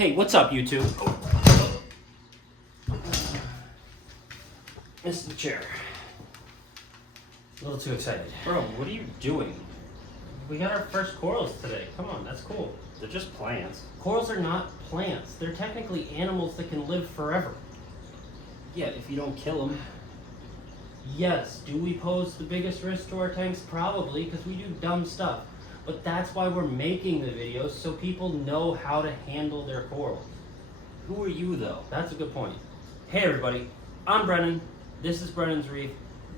Hey, what's up, YouTube? This is the chair. A little too excited. Bro, what are you doing? We got our first corals today. Come on, that's cool. They're just plants. Corals are not plants. They're technically animals that can live forever. Yeah, if you don't kill them. Yes, do we pose the biggest risk to our tanks? Probably, because we do dumb stuff. But that's why we're making the videos, so people know how to handle their corals. Who are you, though? That's a good point. Hey everybody, I'm Brennan. This is Brennan's Reef.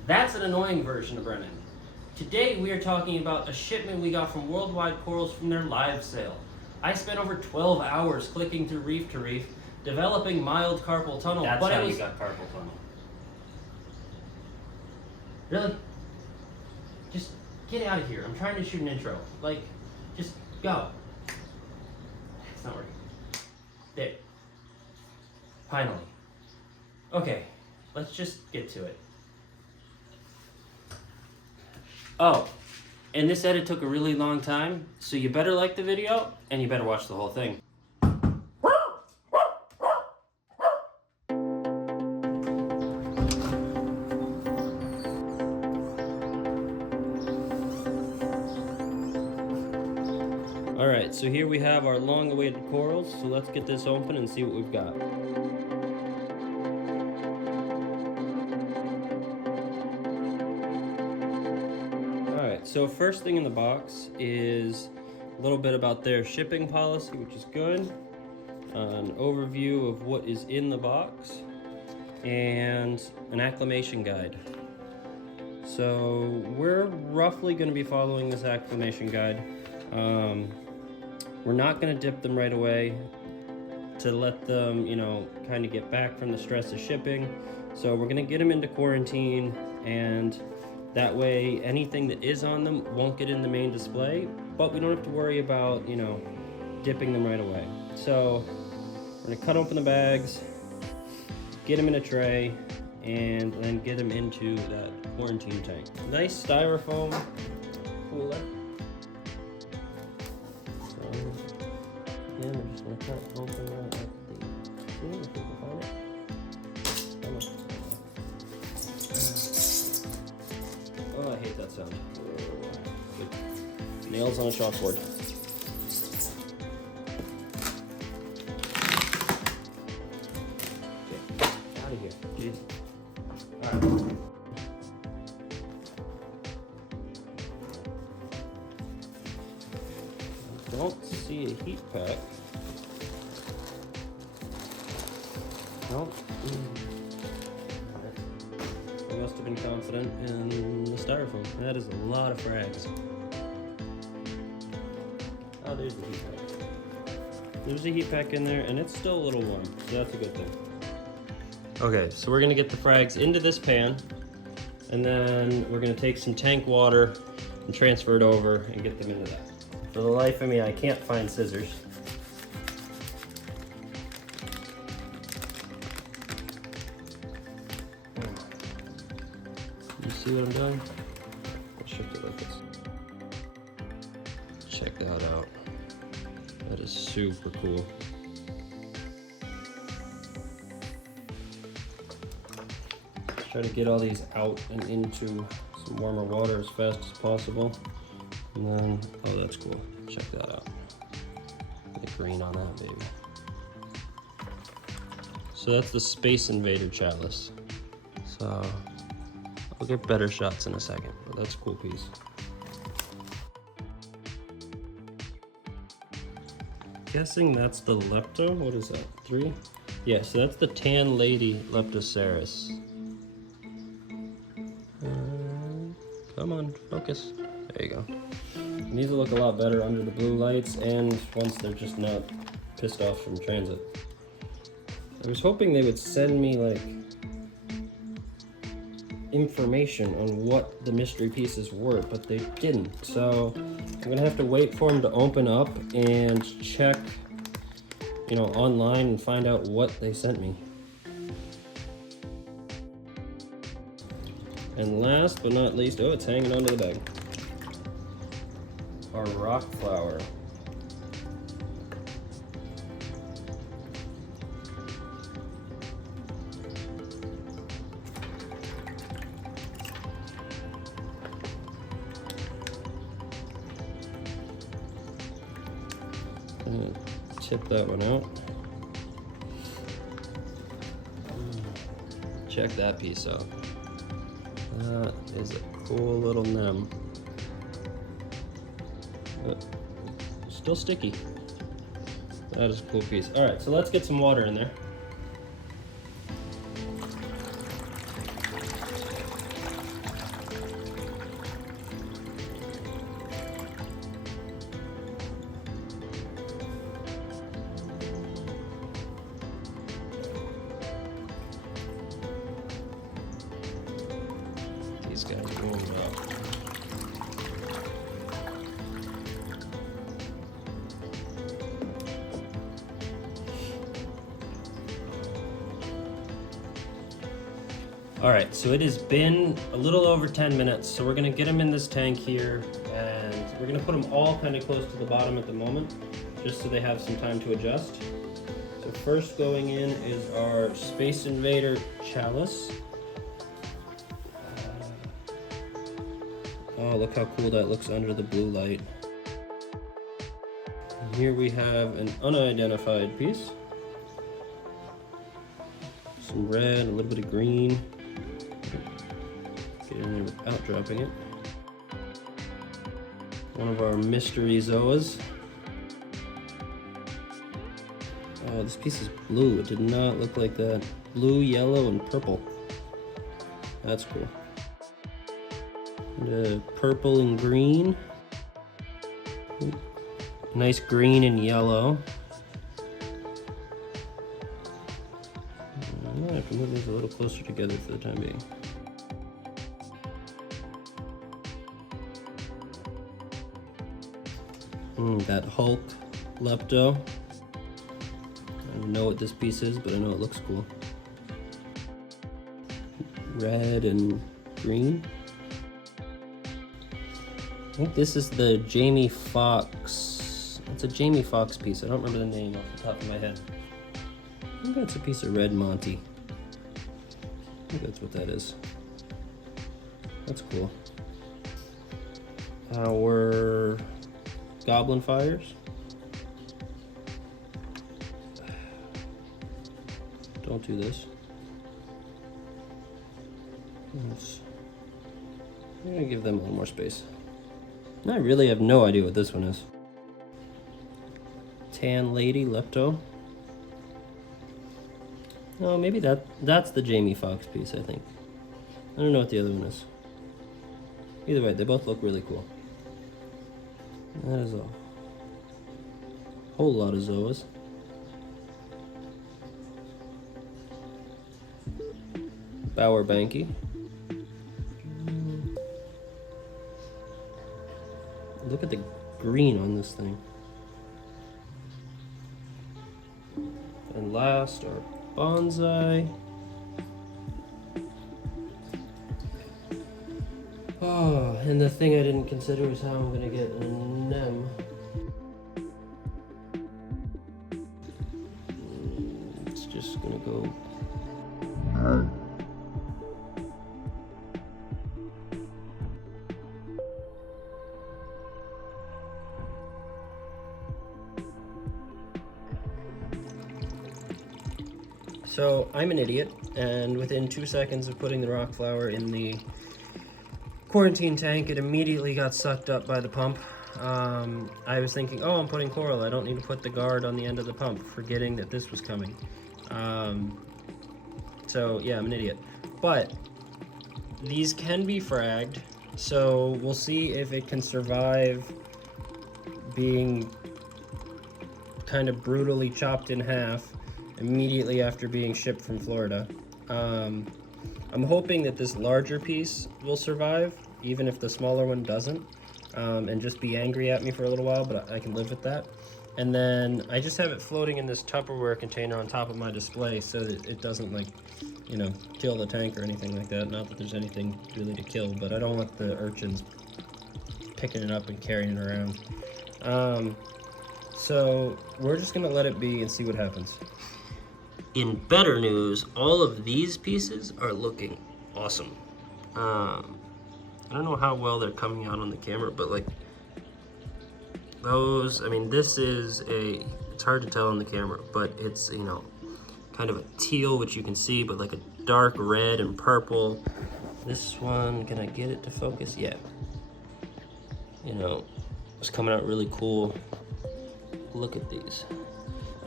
That's an annoying version of Brennan. Today we are talking about a shipment we got from Worldwide Corals from their live sale. I spent over 12 hours clicking through reef to reef, developing mild carpal tunnel. That's but how it was... you got carpal tunnel. Really? Just get out of here. I'm trying to shoot an intro. Like, just go. It's not working. There. Finally. Okay, let's just get to it. Oh, and this edit took a really long time, so you better like the video, and you better watch the whole thing. Alright, so here we have our long-awaited corals, so let's get this open and see what we've got. Alright, so first thing in the box is a little bit about their shipping policy, which is good, an overview of what is in the box, and an acclimation guide. So we're roughly going to be following this acclimation guide. We're not going to dip them right away to let them, kind of get back from the stress of shipping. So we're going to get them into quarantine, and that way anything that is on them won't get in the main display, but we don't have to worry about, dipping them right away. So we're going to cut open the bags, get them in a tray, and then get them into that quarantine tank. Nice styrofoam cooler. And we're just going to cut open that at the see if we can find it. Oh, I hate that sound. Good. Nails on a chalkboard. Okay, out of here. Jeez. Alright. Don't see a heat pack. Nope. I must have been confident in the styrofoam. That is a lot of frags. Oh, there's the heat pack. There's a heat pack in there, and it's still a little warm, so that's a good thing. Okay, so we're gonna get the frags into this pan, and then we're gonna take some tank water and transfer it over and get them into that. For the life of me, I can't find scissors. You see what I'm doing? I'll shift it like this. Check that out. That is super cool. Let's try to get all these out and into some warmer water as fast as possible. And then, oh, that's cool. Check that out. The green on that, baby. So that's the Space Invader chalice. So I'll get better shots in a second, but that's a cool piece. Guessing that's the Lepto. What is that? 3? Yeah, so that's the tan lady Leptoceras. Come on, focus. There you go. And these will look a lot better under the blue lights and once they're just not pissed off from transit. I was hoping they would send me like information on what the mystery pieces were, but they didn't. So I'm gonna have to wait for them to open up and check, online and find out what they sent me. And last but not least, oh, it's hanging onto the bag. Our rock flower. tip that one out. Check that piece out. That is a cool little nem. Still sticky. That is a cool piece. All right, so let's get some water in there. These guys warm up. All right, so it has been a little over 10 minutes, so we're gonna get them in this tank here, and we're gonna put them all kind of close to the bottom at the moment, just so they have some time to adjust. So first going in is our Space Invader chalice. Oh, look how cool that looks under the blue light. And here we have an unidentified piece. Some red, a little bit of green. Get in there without dropping it. One of our mystery Zoas. Oh, this piece is blue. It did not look like that. Blue, yellow, and purple. That's cool. And, purple and green. Nice green and yellow. I might have to move these a little closer together for the time being. That Hulk Lepto. I don't know what this piece is, but I know it looks cool. Red and green. I think this is the Jamie Foxx. It's a Jamie Foxx piece. I don't remember the name off the top of my head. I think that's a piece of Red Monty. I think that's what that is. That's cool. Our Goblin Fires. Don't do this. I'm gonna give them a little more space. I really have no idea what this one is. Tan Lady Lepto. Oh, maybe that's the Jamie Foxx piece, I think. I don't know what the other one is. Either way, they both look really cool. That is a whole lot of Zoas. Bower Banky. Look at the green on this thing. And last, our Bonsai. Oh, and the thing I didn't consider is how I'm gonna get a nem. It's just gonna go. So I'm an idiot, and within 2 seconds of putting the rock flower in the quarantine tank, it immediately got sucked up by the pump. I was thinking, oh, I'm putting coral, I don't need to put the guard on the end of the pump, forgetting that this was coming. So yeah, I'm an idiot. But these can be fragged, so we'll see if it can survive being kind of brutally chopped in half immediately after being shipped from Florida. I'm hoping that this larger piece will survive, even if the smaller one doesn't, and just be angry at me for a little while, but I can live with that. And then I just have it floating in this Tupperware container on top of my display so that it doesn't, like, you know, kill the tank or anything like that. Not that there's anything really to kill, but I don't want the urchins picking it up and carrying it around. So we're just gonna let it be and see what happens. In better news, all of these pieces are looking awesome. I don't know how well they're coming out on the camera, but like those, I mean, it's It's hard to tell on the camera, but it's, you know, kind of a teal, which you can see, but like a dark red and purple. This one, can I get it to focus? Yeah. You know, it's coming out really cool. Look at these.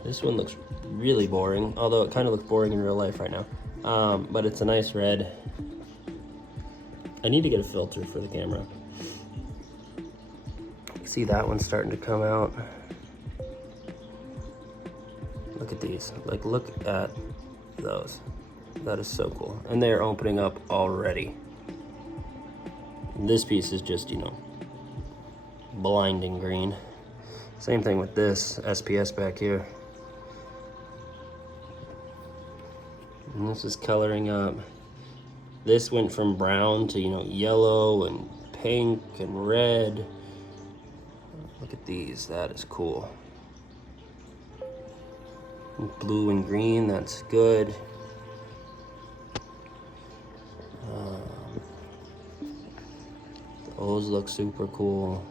This one looks really boring, although it kind of looks boring in real life right now. But it's a nice red. I need to get a filter for the camera. You see that one starting to come out. Look at these, like look at those. That is so cool. And they're opening up already. This piece is just, you know, blinding green. Same thing with this SPS back here. And this is coloring up. This went from brown to, you know, yellow and pink and red. Look at these, that is cool. Blue and green, that's good. Those look super cool.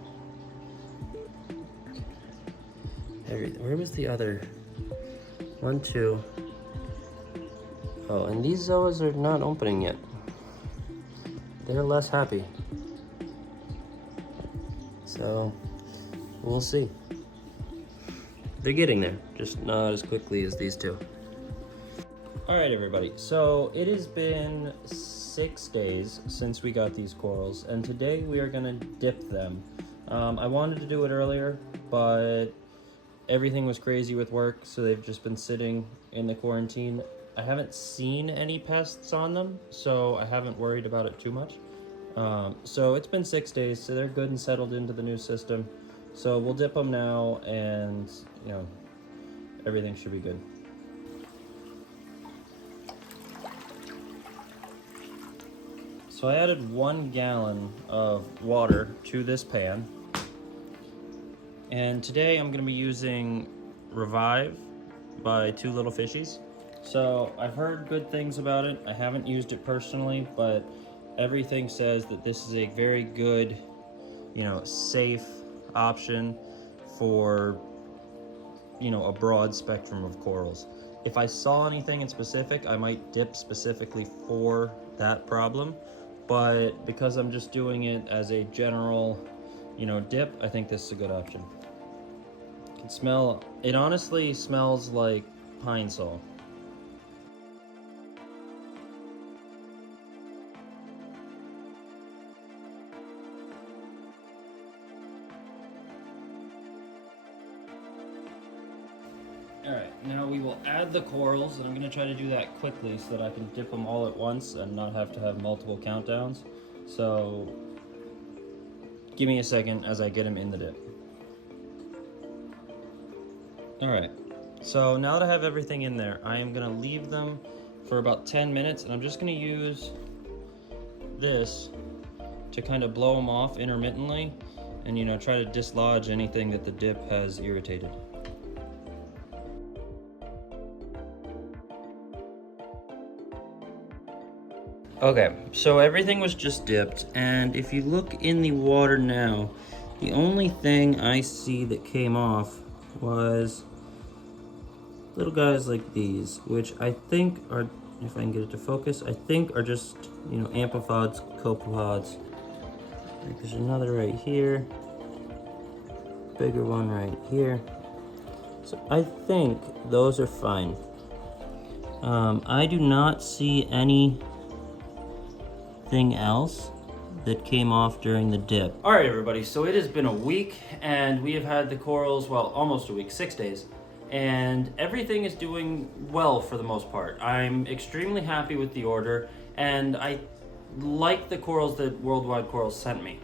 Where was the other? 1, 2. Oh, and these Zoas are not opening yet. They're less happy. So, we'll see. They're getting there, just not as quickly as these two. All right, everybody. So it has been 6 days since we got these corals, and today we are gonna dip them. I wanted to do it earlier, but everything was crazy with work, so they've just been sitting in the quarantine. I haven't seen any pests on them, so I haven't worried about it too much. So it's been 6 days, so they're good and settled into the new system. So we'll dip them now, and you know, everything should be good. So I added 1 gallon of water to this pan. And today I'm gonna be using Revive by Two Little Fishies. So I've heard good things about it. I haven't used it personally, but everything says that this is a very good, you know, safe option for, you know, a broad spectrum of corals. If I saw anything in specific, I might dip specifically for that problem. But because I'm just doing it as a general, you know, dip, I think this is a good option. You can smell, it honestly smells like pine sol. Alright, now we will add the corals, and I'm going to try to do that quickly so that I can dip them all at once and not have to have multiple countdowns. So, give me a second as I get them in the dip. Alright, so now that I have everything in there, I am going to leave them for about 10 minutes, and I'm just going to use this to kind of blow them off intermittently and, you know, try to dislodge anything that the dip has irritated. Okay, so everything was just dipped, and if you look in the water now, the only thing I see that came off was little guys like these, which I think are, if I can get it to focus, I think are just, you know, amphipods, copepods. There's another right here, bigger one right here. So I think those are fine. I do not see anything else that came off during the dip. All right, everybody, so it has been a week, and we have had the corals, well, almost a week, 6 days, and everything is doing well for the most part. I'm extremely happy with the order, and I like the corals that Worldwide Corals sent me.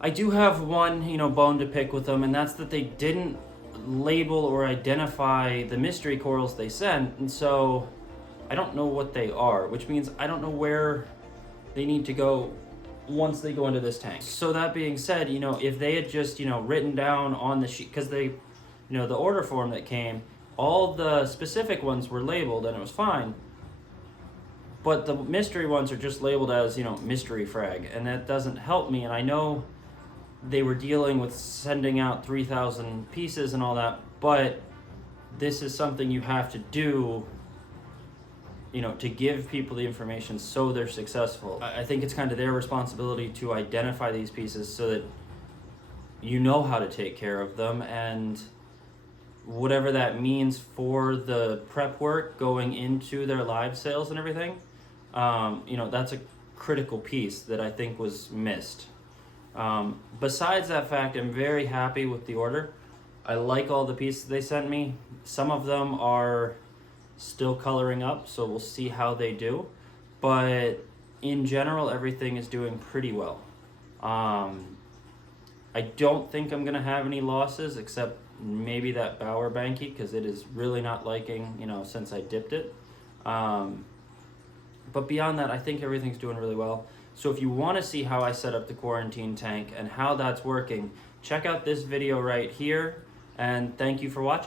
I do have one, you know, bone to pick with them, and that's that they didn't label or identify the mystery corals they sent, and so I don't know what they are, which means I don't know where they need to go once they go into this tank. So that being said, you know, if they had just, you know, written down on the sheet, because they, you know, the order form that came, all the specific ones were labeled and it was fine, but the mystery ones are just labeled as, you know, mystery frag, and that doesn't help me. And I know they were dealing with sending out 3,000 pieces and all that, but this is something you have to do, to give people the information so they're successful. I think it's kind of their responsibility to identify these pieces so that you know how to take care of them, and whatever that means for the prep work going into their live sales and everything, that's a critical piece that I think was missed. Besides that fact, I'm very happy with the order. I like all the pieces they sent me. Some of them are still coloring up, so we'll see how they do. But in general, everything is doing pretty well. I don't think I'm going to have any losses except maybe that Bauer Banky, because it is really not liking, since I dipped it. But beyond that, I think everything's doing really well. So if you want to see how I set up the quarantine tank and how that's working, check out this video right here. And thank you for watching.